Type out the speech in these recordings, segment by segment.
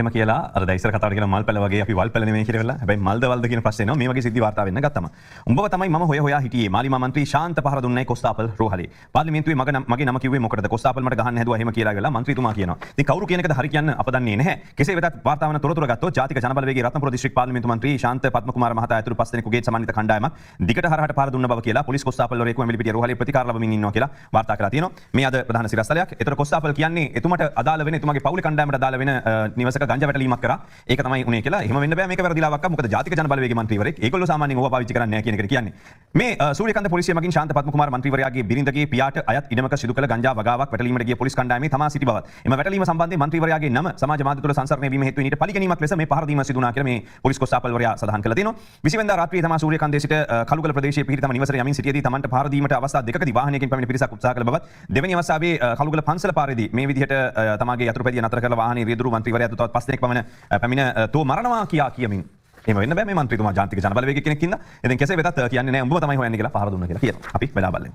එහෙම කියලා අර දැයිසර කතාවට කියන මල් පැල වගේ අපි වල් පැල නෙමෙයි කියලා වෙලා. හැබැයි මල්ද වල්ද කියන ප්‍රශ්නේ එනවා. මේ වගේ සිද්ධි වාර්තා වෙන්න ගත්තම. උඹව තමයි මම හොයා හිටියේ. මාලිමා මන්ත්‍රී ශාන්ත පහර දුන්නයි කොස්තාපල් රෝහලේ. පාර්ලිමේන්තුවේ මගේ නම කිව්වේ මොකටද? කොස්තාපල් මට ගහන්න හැදුවා එහෙම කියලා ගලා මන්ත්‍රීතුමා කියනවා. ඉතින් කවුරු කියන එකද හරි කියන්න අප දන්නේ නැහැ. කෙසේ වෙතත් වාර්තා වන තොරතුරු ගත්තොත් ජාතික ජනබලවේගයේ රත්නපුර දිස්ත්‍රික් පාර්ලිමේන්තු මන්ත්‍රී ශාන්ත පද්මකුමාර මහතා ඇතුළු 5 දෙනෙකුගේ සමන්විත කණ්ඩායමක් දිගට හරහට පහර දුන්න බව කියලා පොලිස් කොස්තාපල්වරයෙකු එමිලිපිටිය රෝහලේ ප්‍රතිකාර ලැබමින් ඉන්නවා කියලා වාර්තා කරලා තියෙනවා. මේ අද ප්‍රධාන සිරස්තලයක්. ඒතර කොස්තාපල් කියන්නේ එතුමට අදාළ වෙන එතුමාගේ පවුලේ කණ්ඩායමට අදාළ වෙන නිවසක ගංජා වැටලීමක් කරා. ඒක තමයි උනේ කියලා. එහෙම වෙන්න බෑ මේක වැරදිලාවක්. මොකද ජාතික ජනබලවේගයේ මන්ත්‍රීවරයෙක් ඒගොල්ලෝ සාමාන්‍යයෙන් ඕවා පාවිච්චි කරන්නේ නැහැ කියන එක කියන්නේ. මේ සූරියකන්ද පොලිසිය මගින් ශාන්ත පද්මකුමාර මන්ත්‍රීවරයාගේ බිරිඳගේ පියාට අයත් ඉඩමක සිදු කළ ගංජා වගාවක් වැටලීමට ගිය පොලිස් කණ්ඩායමේ තමා සිටි බවත්. එම වැටලීම සම්බන්ධයෙන් මන්ත්‍රීවරයාගේ නම සමාජ මාධ්‍ය තුළ සංසරණය වීම හේතුවෙන් ඊට පරිගැනීමක් ලෙස මේ පහර දීම සිදු වුණා කියලා මේ පොලිස් කොස්තාපල්වරයා සඳහන් කළා තියෙනවා. 20 වෙනිදා රාත්‍රියේ තමා සූරියකන්දේ සිට කළුගල ප්‍රදේශයේ පිහිටි තම නිවසට යමින් සිටියේදී තමන්ට පහර දීමට අවස්ථා දෙකකදී වාහනයකින් පැමිණි පිරිසක් උත්සාහ කළ බවත් දෙවෙනි අවස්ථාවේ කළුගල පන්සල පාරේදී මේ විදිහට තමාගේ යතුරුපැදිය නතර කරලා වාහනේ රියදුරු මන්ත්‍රීවරයාට තවත් 5 දෙනෙක් පමණ පැමිණ තෝ මරණවා කියමින් එහෙම වෙන්න බෑ මේ මන්ත්‍රීතුමා ජාතික ජනබලවේගයේ කෙනෙක් ඉඳලා. ඉතින් කෙසේ වෙතත් කියන්නේ නෑ උඹව තමයි හොයන්නේ කියලා පහර දුන්නා කියලා කියනවා. අපි බලා බලමු.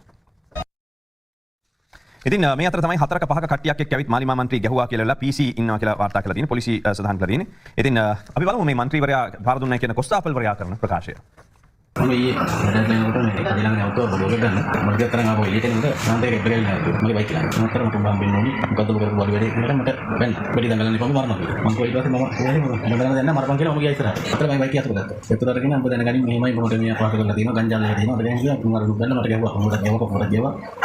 ඉතින් මේ අතර තමයි 4ක 5ක කට්ටියක් එක්ක ඇවිත් මාලිමා මන්ත්‍රී ගැහුවා කියලා PC ඉන්නවා කියලා වාර්තා කරලා තියෙන්නේ. පොලිසිය සඳහන් කරලා තියෙන්නේ. ඉතින් අපි බලමු මේ මන්ත්‍රීවරයා පහර දුන්නා කියන කොස්තාපල්වරයා කරන ප්‍රකාශය. हम ये कदिला तो बोलगा मग तरह आप ये नाते मगे बाइक नंतर मग बिन्नोनी गद्दल बाल बेड़ी मट बेन बेड़ी दंगल मार मग मगना मरपंख मगे आईसर अत्र बाइक एतुरगी नंबर गाड़ी मेहमा पाटल गंजा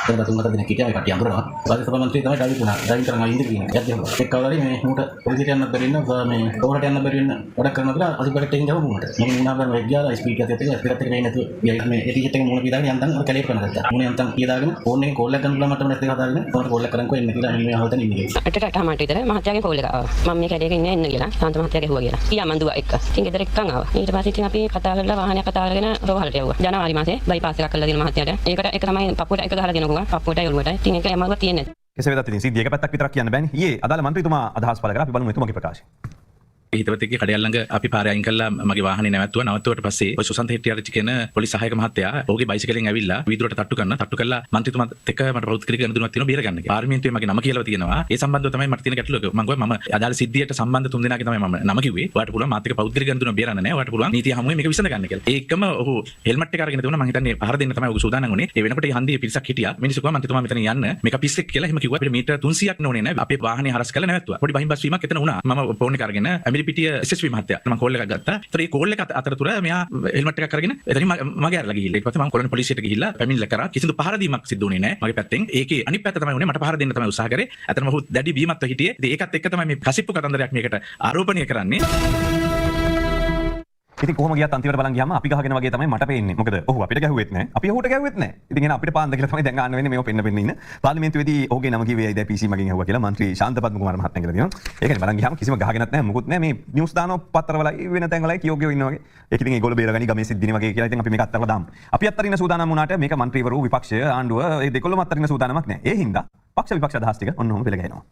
बेन मट दिन किट कटी अंदर राज्यसभा मंत्री ड्राइविंग तरह इंदी काవాలి मूट पोलिस अन्न बेरीन गवर्नमेंट अन्न बेरीन वडकन అది टेकिंग जाव मूट मैं स्पीड एटी मूल पीदा अंत कले मूल अंत पीदाग फोन कोल मट कोल ಮಾಡಿದರೆ ಮಹತ್ಯಾಗೆ ಕೋಲಿಗ ಮಮ್ಮಿ ಕಡೆಗೆ ಇನ್ನೇ ಎನ್ನಗಿಲ್ಲ ಶಾಂತ ಮಹತ್ಯಾಗೆ ಹೋಗಿಲ್ಲ ಈ ಮಂದುವ ಎಕ್ಕ ಹಿಂಗೆ ದರೆಕ್ಕಂಗ ඊට පස්සේ ඉතින් අපි කතා කරලා වාහනයක් කතා කරගෙන රෝහලට යවුවා ජනවාරි මාසේ බයිපාස් එකක් කළා දෙන මහත්යාට ඒකට එක තමයි පපුවට එක ගහලා දෙනකෝ පපුවට ඔළුවට ඉතින් ඒක යමව තියෙන්නේ කෙසේ වෙතත් ඉතින් සිද්ධියක පැත්තක් විතරක් කියන්න බෑනේ ඊයේ අදාළ මන්ත්‍රීතුමා අදහස් පළ කරා අපි බලමු එතුමාගේ ප්‍රකාශය හිතවතෙක්ගේ කඩයල් ළඟ අපි පාරේ අයින් කළා මගේ වාහනේ නැවැත්තුවා නවත්තුවට පස්සේ ඔය සුසන්ත හෙට්ටිආරච්චි කියන පොලිස් සහායක මහත්තයා ඔහුගේ බයිසිකලෙන් ඇවිල්ලා වීදුරට තට්ටු කළා මන්ත්‍රීතුමාත් එක්ක මට පෞද්ගලික ගනුදෙනුවක් තියෙනවා බේර ගන්න කියලා. පාර්ලිමේන්තුවේ මගේ නම කියලා තියෙනවා. ඒ සම්බන්ධව තමයි මට තියෙන ගැටලුව. මම කිව්වා මම අදාළ සිද්ධියට සම්බන්ධ තුන් දෙනාගේ තමයි මම නම කිව්වේ. ඔයාලට පුළුවන් මාත් එක්ක පෞද්ගලික ගනුදෙනුව බේරන්න නැහැ. ඔයාලට පුළුවන් නීතිය හැමුවේ මේක විසඳ ගන්න කියලා. ඒකම ඔහු හෙල්මට් එක අරගෙන තිබුණා. මම හිතන්නේ පහර දෙන්න තමයි ඔහු සූදානම් වුණේ. ඒ වෙනකොට ඒ හන්දියේ පිරිසක් හිටියා. මිනිස්සු කිව්වා මන්ත්‍රීතුමා මෙතන යන්න මේක පිස්සෙක් කියලා එහෙම කිව්වා. අපිට මීටර් 300ක් නෝනේ නැහැ. අපේ වාහනේ හරස් කරලා නැවැත්තුවා. පොඩි බහින් බස් වීමක් එතන වුණා. මම ෆෝන් එක අරගෙන ඇමිලිපිටිය SSP මහත්තයා මම කෝල් එකක් ගත්තා. ඒතර මේ කෝල් එක අතරතුර මෙයා හෙල්මට් එකක් අරගෙන එතනින් මගේ අරලා ගිහිල්ලා. ඊට පස්සේ මම කොළඹ පොලිසියට ගිහිල්ලා පැමිණිල්ල කරා. කිසිදු පහර දීමක් සිදු වුණේ නැහැ මගේ පැත්තෙන්. ඒකේ අනිත් පැත්ත තමයි උනේ මට පහර දෙන්න තමයි උත්සාහ කරේ. අතන මම දැඩි බීමත්ව හිටියේ. ඉතින් ඒකත් එක්ක තමයි මේ කසිප්පු කතන්දරයක් මේකට ආරෝපණය කරන්නේ. ඉතින් කොහොම ගියත් අන්තිමට බලන් ගියාම අපි ගහගෙන වගේ තමයි මට පේන්නේ. මොකද ඔහු අපිට ගැහුවෙත් නැහැ. අපි ඔහුට ගැහුවෙත් නැහැ. ඉතින් එහෙනම් අපිට පාන්ද කියලා තමයි දැන් ගන්න වෙන්නේ මේව පෙන්න ඉන්න. පාර්ලිමේන්තුවේදී ඔහුගේ නම කිව්වේ දැන් PC මගෙන් ඇහුවා කියලා මන්ත්‍රී ශාන්ත පද්මකුමාර මහත්මයා කියලා කියනවා. ඒකනේ බලන් ගියාම කිසිම ගහගෙනත් නැහැ මොකුත් නැහැ. මේ නිවුස් දානවා පත්තරවලයි වෙන තැන්වලයි කියෝගියෝ ඉන්නවා වගේ. ඒක ඉතින් ඒගොල්ලෝ බේරගනි ගමේ සිද්ධිනේ වගේ කියලා ඉතින් අපි මේක අත්තරලා දාමු. අපි අත්තරින්න සූදානම් වුණාට මේක මන්ත්‍රීවරු විපක්ෂය ආණ්ඩුව ඒ දෙකොල්ලම අත්තරින්න සූදානමක් නැහැ. ඒ හින්දා පක්ෂ විපක්ෂ අදහස් ටික ඔන්නෝම පිළිගැහෙනවා.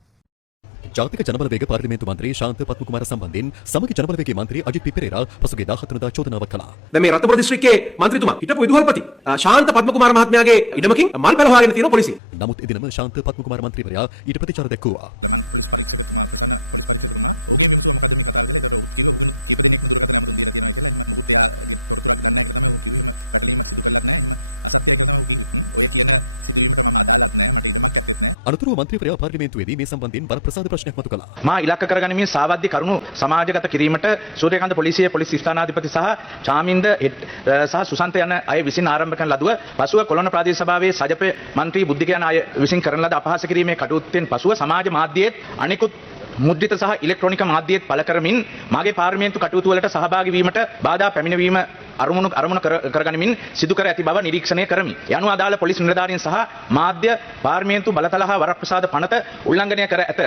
ජාතික ජනබලවේග පාර්ලිමේන්තු මන්ත්‍රී ශාන්ත පද්මකුමාර සම්බන්ධයෙන් සමගි ජනබලවේගයේ මන්ත්‍රී අජිත් පි පෙරේරා පසුගිය 17 වෙනිදා චෝදනාවක් කළා. දැන් මේ රත්නපුර දිස්ත්‍රික්කයේ මන්ත්‍රීතුමා හිටපු විදුහල්පති ශාන්ත පද්මකුමාර මහත්මයාගේ ඉඩමකින් මල් පැල හොයාගෙන තියෙන පොලිසිය. නමුත් එදිනම ශාන්ත පද්මකුමාර මන්ත්‍රීවරයා ඊට ප්‍රතිචාර දැක්වුවා. මම පොලිස් පරීක්ෂකතුමා ප්‍රසන්න පොලිස් පරීක්ෂකතුමා ඔහුගෙන් විමසුවා මොකද්ද මේ කතාව කියලා. ඒතකොට ඔහුත් කිව්වා ඔහුගෙනුත් කීප දෙනෙක් දුරකථන ඇමතුම් දීලා තියෙනවා කියලා. එහෙම මොකුත් එයාගේ තොරතුරක් දන්නේ නැහැ කියලා තමයි ඔහු කිව්වේ. එහෙම පැටලීමක් සිදු කළත් නැහැ. එහෙම අසත්‍යයි කියලා තමයි ඔහු කිව්වේ. ඔය කියන සිදුවීමට මම අදාළත් නැහැ. මට ඉඩමක් ඇත්තෙත් නැහැ. අනතුරුව මන්ත්‍රීවරයා පාර්ලිමේන්තුවේදී මේ සම්බන්ධයෙන් වරප්‍රසාද ප්‍රශ්නයක් මතු කළා. මා ඉලක්ක කරගනිමින් සාවද්‍ය කරුණු සමාජගත කිරීමට සූර්යකාන්ත පොලිසිය පොලිස් ස්ථානාධිපති සහ චාමින්ද සහ සුසන්ත යන අය විසින් ආරම්භ කරන ලදුව පසුව කොළොන්න ප්‍රාදේශීය සභාවේ සජපේ මන්ත්‍රී බුද්ධික යන අය විසින් කරන ලද අපහාස කිරීමේ කටයුත්තෙන් පසුව සමාජ මාධ්‍යයේත් අනිකුත් මුද්‍රිත සහ ඉලෙක්ට්‍රොනික මාධ්‍යයේත් පළ කරමින් මාගේ පාර්ලිමේන්තු කටයුතු වලට සහභාගී වීමට බාධා පැමිණවීම අරමුණු කරගනිමින් සිදු කර ඇති බව නිරීක්ෂණය කරමි. යනුව අදාළ පොලිස් නිලධාරීන් සහ මාධ්‍ය පාර්ලිමේන්තු බලතල හා වරප්‍රසාද පනත උල්ලංඝනය කර ඇත.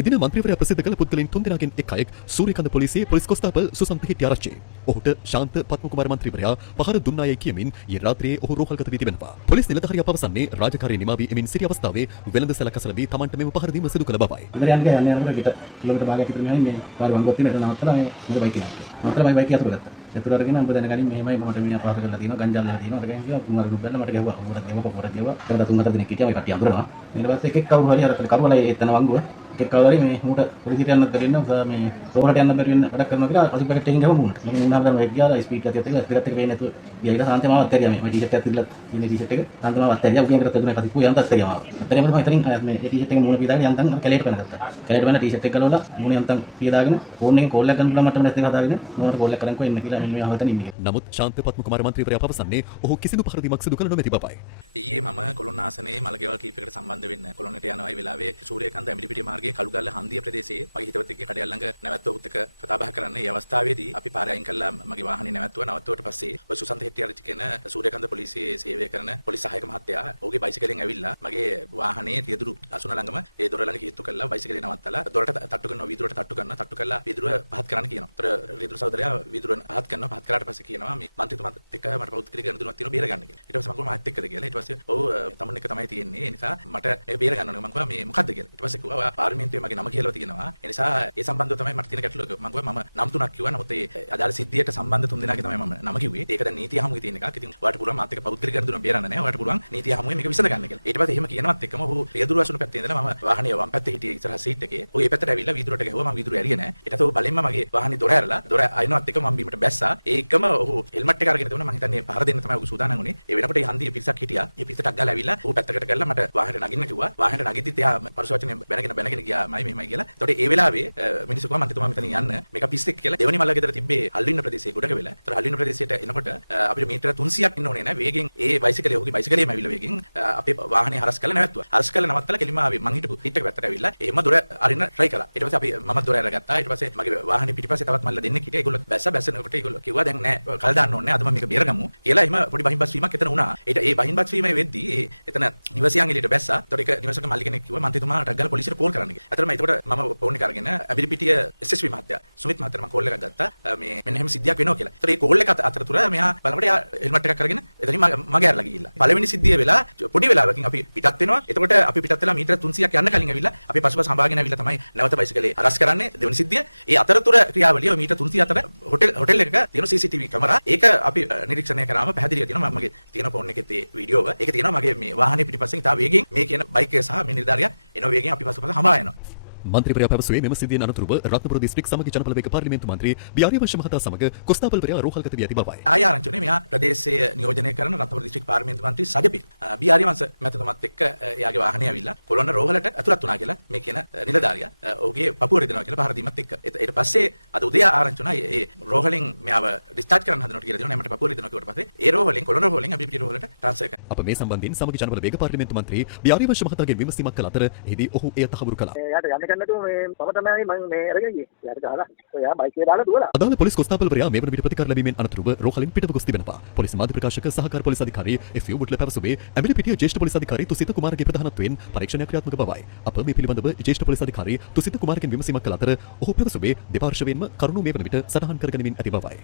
එදින මන්ත්‍රීවරයා ප්‍රසිද්ධ කළ පුද්ගලයන් තුන්දෙනාගෙන් එක් අයෙක් සූරියකන්ද පොලිසියේ පොලිස් කොස්තාපල් සුසන්ත හෙට්ටිආරච්චි. ඔහුට ශාන්ත පද්මකුමාර මන්ත්‍රීවරයා පහර දුන්නායයි කියමින් ඊ රාත්‍රියේ ඔහු රෝහල්ගත වී තිබෙනවා. පොලිස් නිලධාරියා පවසන්නේ රාජකාරී නිමා වී එමින් සිටි අවස්ථාවේ වෙළඳ සැලක අසලදී තමන්ට මෙම පහර දීම සිදු කළ බවයි. යන්නේ යනකොට කිලෝමීටර් භාගයක් විතර මෙහායි මේ පාර වංගුවක් තියෙන එතන නවත්තලා මේ මගේ බයික් එක. නවත්තලා මගේ බයික් එක අතුරු ගත්තා. අතුරු අරගෙන අම්බ දැනගනින් මෙහෙමයි මමට මිනිහා පාර කරලා තියෙනවා ගංජා දාලා තියෙනවා. අරගෙන ගියා තුන් අරුණු බැලලා මට ගැහුවා. මොකටද ගැහුවා කොහොමද ගැහුවා. කරලා තුන් හතර දිනක් හිටියා. ඔය කට්ටිය අඳුරනවා. ඊට පස්සේ එකෙක් කවුරු හරි අර කරුවලයි එතන වංගුව කවදාරි මේ මූට පොලිසියට යන්නත් බැරි වෙනවා මේ රෝහලට යන්න බැරි වෙන වැඩක් කරනවා කියලා අසු පැකට් එකකින් ගම මුණ මම මුණාම වෙක් ගියා ස්පීඩ් එකත් එක්ක ස්පීඩ් එකත් පේන්නේ නැතුව ගියා ශාන්තේ මාවත් ඇරියා මේ ටී-ෂර්ට් එකත් තිබිලා ඉන්නේ ටී-ෂර්ට් එක ශාන්තේ මාවත් ඇරියා උගෙන් කරත් දුන්නා කතිපු යන්තත් ඇරියා මාව ඇරියා මම ඉතින් මේ ටී-ෂර්ට් එක මුණ පියදාගෙන යන්තම් කැලේට පැනගත්තා කැලේට පැන ටී-ෂර්ට් එක ගලවලා මුණ යන්තම් පියදාගෙන ෆෝන් එකෙන් කෝල් එකක් ගන්න පුළුවන් මට්ටම නැති හදාගෙන මොනවට කෝල් එකක් කරන්කෝ එන්න කියලා මෙන්න මේ ආවතන ඉන්නේ නමුත් ශාන්ත පත්මකුමාර මන්ත්‍රීවරයා පවසන්නේ ඔහු කිසිදු පහරදීමක් සිදු කළ නොමැති බවයි. ඊයේ මම කොළොන් ආසනයේ මලගෙවල් කීපයකට සම්බන්ධ වෙන්න කොළොන්නට යනවා ඒ වෙලාවේ සූර්යකාන්ත ඇඹිලිපිටිය මාර්ගයේ කළුගල්ල හන්දිය ප්‍රදේශයේ මගේ හිතවතෙක්ගේ කඩයල් ළඟ නැවැත්තුව ඔහුත් එක්ක කතා බහ කරන්න. ඒ අවස්ථාවේදී අපි පාරේ අයින් කළා මගේ වාහනේ නවත්තුවට පස්සේ ඔය සුසන්ත හෙට්ටිආරච්චි කියන සූර්යකාන්ත පොලිසියේ සේවය කරන පොලිස් සහායක මහත්තයා ඔහුගේ බයිසිකලෙන් ඇවිල්ලා මගේ වාහනේ රියදුරු අසුන ළඟම ඒ දොර ළඟ හේතු කළා බයිසිකලේ නවත්තලා දොරට තට්ටු කරනවා වීදුරට තට්ටු කරලා වීදුරුව පහත් කරන්න කියනවා. ඒතර රියදුරු සහෝදරයා වීදුරුව පහත් කරනවා පහත් කරාට පස්සේ කියනවා මේ මන්ත්‍රීතුමාත් එක්ක මට පෞද්ගලික ගනුදෙනුවක් තියෙනවා බේර ගන්න කියලා. ඊට පස්සේ මම කිව්වා මාත් එක්කද කියලා. ඊට පස්සේ ඔව් තමන් එක තමයි තියෙන්නේ. ඒ නිසා මට මේක බේර ගන්න ඕනේ. මම කිව්වා මේ මොකද්ද කියලා. ඊට පස්සේ කිව්වා ඔයා පාර්ලිමේන්තුවේ මගේ නම කියලා තියෙනවා. ඒ නිසා ඒ සම්බන්ධව තමයි මට තියෙන ගැටලුව. මම කිව්වා මම නම් තුනක් කිව්වා. නමුත් ඒ අදාළ සිද්ධියට සම්බන්ධ තුන් දෙනාගේ තමයි මම නම කිව්වේ. ඒක දැන් නීතිය හමුවේ තියෙන එකක්. ඉතින් ඔයාලට පුළුවන් මාත් එක්ක පෞද්ගලික ගනුදෙනුවක් බේරන්න නැහැ. ඔයාලට පුළුවන් නීතිය හමුවේ මේක විසඳ ගන්න කියලා. ඊට පස්සේ එහෙම කියනවත් එක්කම ඔහු රියදුරු අසුන පැත්තේ ඉඳලා මම වාහනේ වම් පැත්තේ හිටියේ ඉස්සරහ සීට් එකේ. ඔහු ඒ පැත්තට ඇවිල්ලා වීදුරට ගැහුවා. මම වීදුර ඇරියේ නැහැ. ඊට පස්සේ ඔහු බලෙන්ම මගේ වාහනේ දොර ඇරලා දොර අයින්වත් එක්ක මම බීමට බැස්සා. ඒකම ඔහු හෙල්මට් එක අරගෙන තිබුණා. මම හිතන්නේ පහර දෙන්න තමයි ඔහු සූදානම් වුණේ. ඒ වෙනකොට ඒ හන්දියේ පිරිසක් හිටියා. ඒ පිරිසට අග්ගාලා ඇවිල්ලා ඔහු පැත්තකට කරලා මට වාහනේට නගින්න කිව්වා. වාහනේට නගිද්දිත් එයා පරිස වචනේ බැනගෙන ගියා මයි මෙහෙමයි කියලා. ඒතකොට ඒ වෙලාවේ මිනිස්සු කිව්වා මන්ත්‍රීතුමා මෙතන යන්න. මේක පිස්සෙක් කියලා දෙවනි මල්ල ගෙදර තිබ්බේ හල්වින්න ප්‍රදේශයේ ගොඩක වෙලා. ඒතර හල්වින්න ප්‍රදේශයට එනකොට අපිට මීටර 300ක් ඉන්න ඕනේ නෑ. වේගෙන් ඒ බයිසිකලේ ඔහුගේ බයිසිකලේම ඇවිල්ලා වේගෙන් අපේ වාහනේ හරස් කරලා නැවැත්තුවා. හරස් කරලා නවත්තලා කෙලිම ආවේ. මං හිටපු හිට එක පැත්තට ඇවිල්ලා එහෙම දොර අරින්න try කළා. ඊට පස්සේ අපි මම දොර අරගත්තා. ඊට පස්සේ මගේ වාහනේ පිටිපස්සේ තවත් මල්ල දෙන්නෙක් හිටියා. ඒගොල්ලෝ බැස්සනකොට ඒගොල්ලෝ කිව්වා දැන් නෑ කල් දාන්න ඕනේ. අද මම මේක බේරගමු කියලා එහෙම පොඩි බහින්බස් වීමක් එතන වුණා. ඒ බහින්බස් වීමේ වෙද්දී එතන නිවසියන් එළියට බැස්සා. ඒතකොට ඒක නිවසක මල්ලි කෙනෙක් කිව්වා මන්ත්‍රීතුමාට ගාලා පොලිසියට කෝල් කරන්න කියලා. අතරම ඒකට මම ෆෝන් එක අරගෙන ඇඹිලිපිටිය SSP මහත්තයා සුමිත් මහත්තයාට මම කෝල් එකක් ගත්තා. මේ මෙන්න එහෙම සිද්ධියක් වෙනවා කියලා. ඒතකොට මේ කෝල් එක අතරතුර මෙහා බලනකොට එයා හෙල්මට් එකක් අරගෙන එතනින් මගේ ඇරලා ගිහිල්ලා. පළවෙනි සිද්ධිය වෙලා පොඩි වෙලාවකින් අපි පිටත් වෙනවා. එතකොට අපි පිටත් වෙලා මීටර 300ක් යන්න කලින් ඇවිල්ලා අපි පසුපස හඹාගෙන ඇවිල්ලා තමයි නැවත බයිසිකලේ හරස් කරන්නේ. දෙවෙනි සිද්ධිය. ඒ අතරතුර ක්‍රියාවලිය මීටර 300 අතර හොටෙල් එකක තියෙන CCTV කැමරා. ඒක අපි නිරීක්ෂණය කරාම පැහැදිලිව තියෙනවා. මගේ තියෙන ෆෝන් එකේ තේ වීඩියෝව. ඒක තියෙනවා මගේ මේ වාහනේ පිටිපස්සෙන් තා වේගෙන් මේ කියන බයික් එක සහ මේ නිලධාරියා එන වේගෙන් අපි පසුපස හඹා යනවා. මන්ත්‍රීවරයා පැවසුවේ මෙම සිද්ධියෙන් අනතුරුව රත්නපුර දිස්ත්‍රික් සමගි ජනපල වේග පාර්ලිමේන්තු මන්ත්‍රී බියාරි වංශ මහතා සමග කොස්තාපල්වරයා රෝහල්ගත වී ඇති බවයි. ආය ආරංචිනේ මෙහා ප්‍රදේශයේ නියෝජනය කරන රත්නපුර දිස්ත්‍රික් පාර්ලිමේන්තු මන්ත්‍රී සජපිල් බියාරි වංශ මැතිතුමත් එක්ක එයාගේ වාහනේ ඇවිල්ලා කොළොන්න රෝහලට ඇතුළත් වුණා කියලා මේ කියන නිලධාරියා ඔහුගේ පපුව රිදෙනවා කියලා පහර දීමත් එක්ක. ඊට පස්සේ අද උදේ ආරංචි වුණා ඒ රෝහලෙන් මෙයාව ඩිස්චාර්ජ් කරන්න හදනකොට කියලා දෙනවා. මට පපුව රිදෙනවා කිව්වට පස්සේ ඒ රෝහලෙන් කොළොන්න රෝහලෙන් ඇඹිලිපිටිය රෝහලට ට්‍රාන්ස්ෆර් කරා. අප මේ සම්බන්ධයෙන් සමගි ජනපල වේග පාර්ලිමේන්තු මන්ත්‍රී බියාරි වංශ මහතාගෙන් විමසීමක් කළ අතර එහිදී ඔහු එය තහවුරු කළා. එයාට යන්න කන්නතු මේ මම තමයි මම මේ අරගෙන ගියේ. එයාට ගහලා ඔයා බයික් එක දාලා දුවලා. අදාළ පොලිස් කොස්තාපල්වරයා මේ වන විට ප්‍රතිකාර ලැබීමෙන් අනතුරුව රෝහලින් පිටව ගොස් තිබෙනවා. පොලිස් මාධ්‍ය ප්‍රකාශක සහකාර පොලිස් අධිකාරී එෆ්.යූ බුට්ල පැවසුවේ ඇඹිලිපිටිය ජ්‍යෙෂ්ඨ පොලිස් අධිකාරී තුසිත කුමාරගේ ප්‍රධානත්වයෙන් පරීක්ෂණයක් ක්‍රියාත්මක බවයි. අප මේ පිළිබඳව ජ්‍යෙෂ්ඨ පොලිස් අධිකාරී තුසිත කුමාරගෙන් විමසීමක් කළ අතර ඔහු පැවසුවේ දෙපාර්ශ්වයෙන්ම කරුණු මේ වන විට සටහන් කරගනිමින් ඇති බවයි.